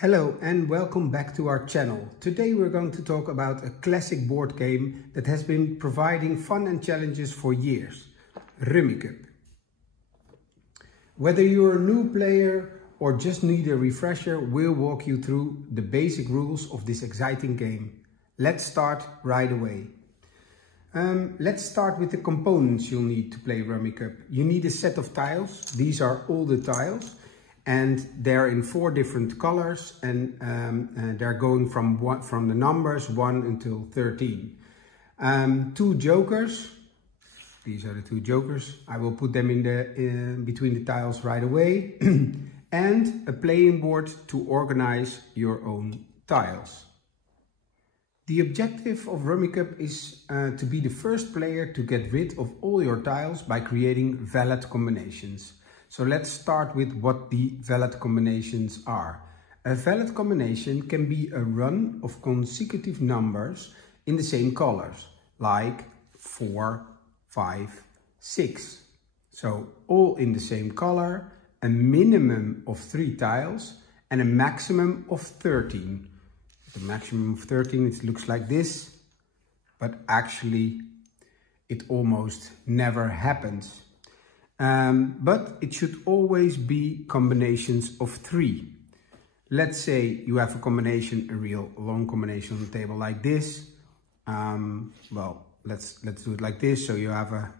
Hello and welcome back to our channel. Today we're going to talk about a classic board game that has been providing fun and challenges for years, Rummikub. Whether you're a new player or just need a refresher, we'll walk you through the basic rules of this exciting game. Let's start right away. Let's start with the components you'll need to play Rummikub. You need a set of tiles. These are all the tiles. And they're in 4 different colors, and they're going from the numbers 1 until 13. 2 jokers. These are the 2 jokers. I will put them in between the tiles right away. And a playing board to organize your own tiles. The objective of Rummikub is to be the first player to get rid of all your tiles by creating valid combinations. So let's start with what the valid combinations are. A valid combination can be a run of consecutive numbers in the same colors, like 4, 5, 6. So all in the same color, a minimum of 3 tiles and a maximum of 13. The maximum of 13, it looks like this, but actually it almost never happens. But it should always be combinations of 3. Let's say you have a combination, a real long combination on the table like this. Well, let's do it like this. So you have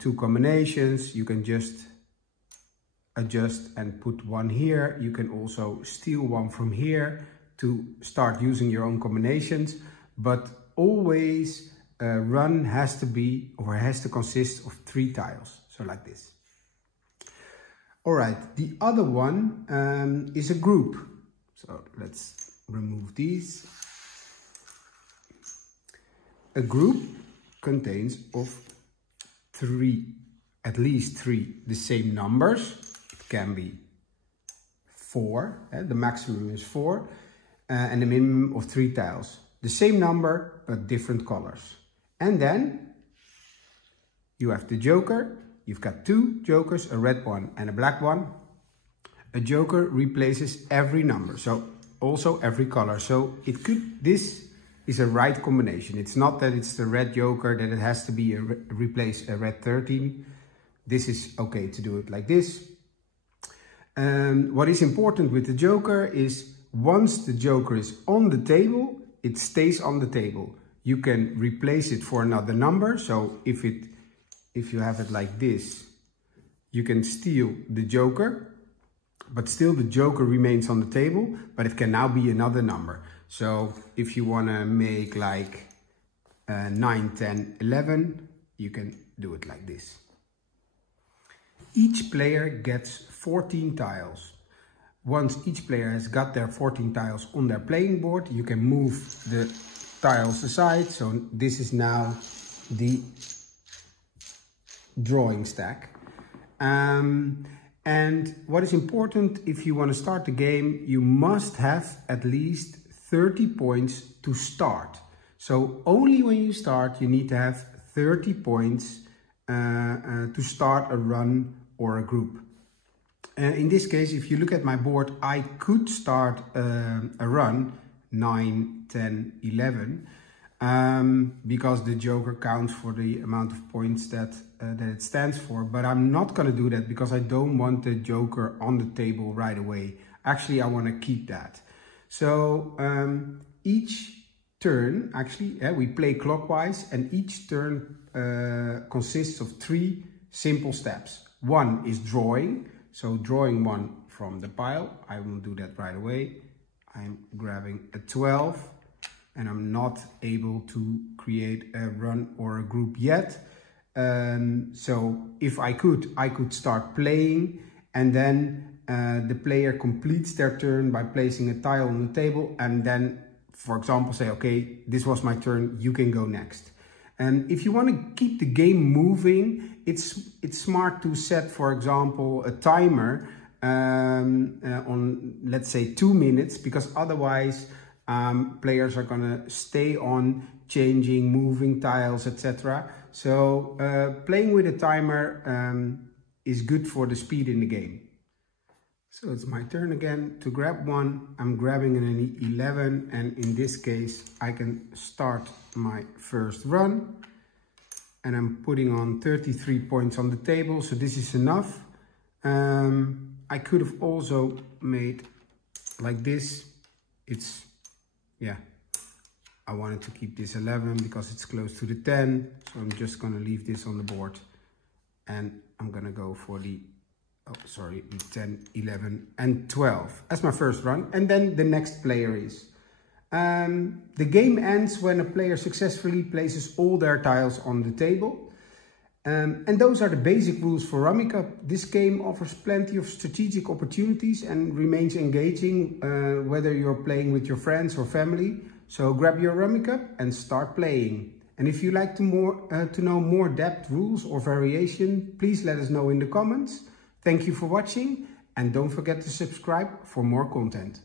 2 combinations. You can just adjust and put one here. You can also steal one from here to start using your own combinations. But always a run has to be or has to consist of 3 tiles, so like this. All right, the other one is a group. So let's remove these. A group contains of 3, at least 3, the same numbers. It can be 4, the maximum is 4, and a minimum of 3 tiles. The same number, but different colors. And then you have the joker. You've got 2 jokers, a red one and a black one. A joker replaces every number, so also every color. So this is a right combination. It's not that it's the red joker that it has to be replace a red 13. This is okay to do it like this. What is important with the joker is once the joker is on the table, it stays on the table. You can replace it for another number. So if you have it like this, you can steal the joker, but still the joker remains on the table, but it can now be another number. So if you want to make like 9, 10, 11, you can do it like this. Each player gets 14 tiles. Once each player has got their 14 tiles on their playing board, you can move the tiles aside. So this is now the drawing stack. And what is important, if you want to start the game, you must have at least 30 points to start. So only when you start, you need to have 30 points to start a run or a group. In this case, if you look at my board, I could start a run 9, 10, 11 because the joker counts for the amount of points that it stands for. But I'm not going to do that because I don't want the joker on the table right away. Actually, I want to keep that. So each turn, actually, we play clockwise, and each turn consists of 3 simple steps. 1 is drawing. So drawing 1 from the pile. I will do that right away. I'm grabbing a 12 and I'm not able to create a run or a group yet. So if I could start playing, and then the player completes their turn by placing a tile on the table, and then, for example, say, okay, this was my turn, you can go next. And if you want to keep the game moving, it's smart to set, for example, a timer on, let's say, 2 minutes, because otherwise players are gonna stay on changing, moving tiles, etc. So playing with a timer is good for the speed in the game. So it's my turn again to grab one. I'm grabbing an 11, and in this case I can start my first run. And I'm putting on 33 points on the table, so this is enough. I could have also made like this. Yeah, I wanted to keep this 11 because it's close to the 10. So I'm just gonna leave this on the board. And I'm gonna go for the 10, 11 and 12 as my first run. And then the next player is. The game ends when a player successfully places all their tiles on the table. And those are the basic rules for Rummikub. This game offers plenty of strategic opportunities and remains engaging whether you're playing with your friends or family. So grab your Rummikub and start playing. And if you like to know more depth, rules or variation, please let us know in the comments. Thank you for watching, and don't forget to subscribe for more content.